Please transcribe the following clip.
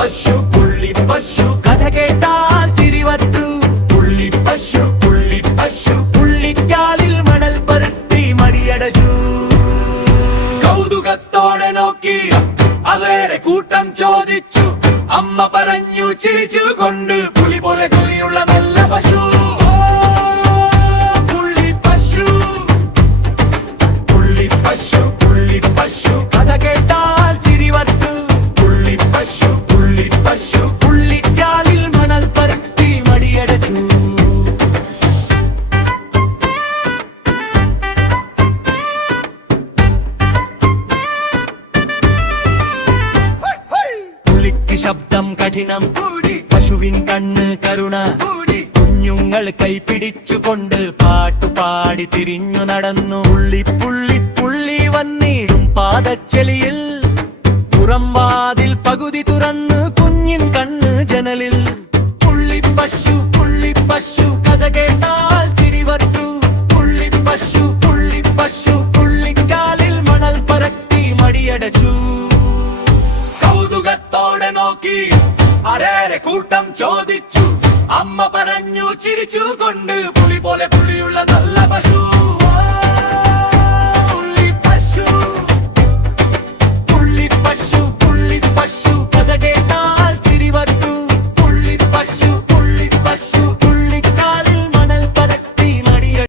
പുള്ളിപ്പശു കഥ കേട്ടാൽ ചിരിവത്തു. പുള്ളിപ്പശു പുള്ളിക്കാലിൽ മണൽ പരത്തി മടിയടച്ചു. കൗതുകത്തോടെ നോക്കി അവരെ കൂട്ടം ചോദിച്ചു. അമ്മ പറഞ്ഞു ചിരിച്ചുകൊണ്ട്, പുലി പോലെ തൊലിയുള്ള നല്ല പശു. പുള്ളിപ്പശു കഥ കേട്ടാൽ ചിരിവത്തു. പുള്ളിപ്പശു പുള്ളിക്കാലിൽ മണൽ പരത്തി മടിയടച്ചു. പുള്ളിക്ക് ശബ്ദം കഠിനം, പശുവിൻ കണ്ണ് കരുണ. കുഞ്ഞുങ്ങൾ കൈപിടിച്ചുകൊണ്ട് പാട്ടുപാടി തിരിഞ്ഞു നടന്നു. പുള്ളി വന്നിടും പാദച്ചെളിയിൽ. പുറം വാതിൽ പകുതി തുറന്ന് കുഞ്ഞിൻ കണ്ണ് ജനലിൽ. പുള്ളിപ്പശു കഥ കേട്ടാൽ ചിരിവത്തു. പുള്ളിപ്പശു പുള്ളിക്കാലിൽ മണൽ പരത്തി മടിയടച്ചു. കൗതുകത്തോടെ നോക്കി അരേറെ കൂട്ടം ചോദിച്ചു. അമ്മ പറഞ്ഞു ചിരിച്ചുകൊണ്ട്, പുലി പോലെ പുലിയുള്ള നല്ല പശു.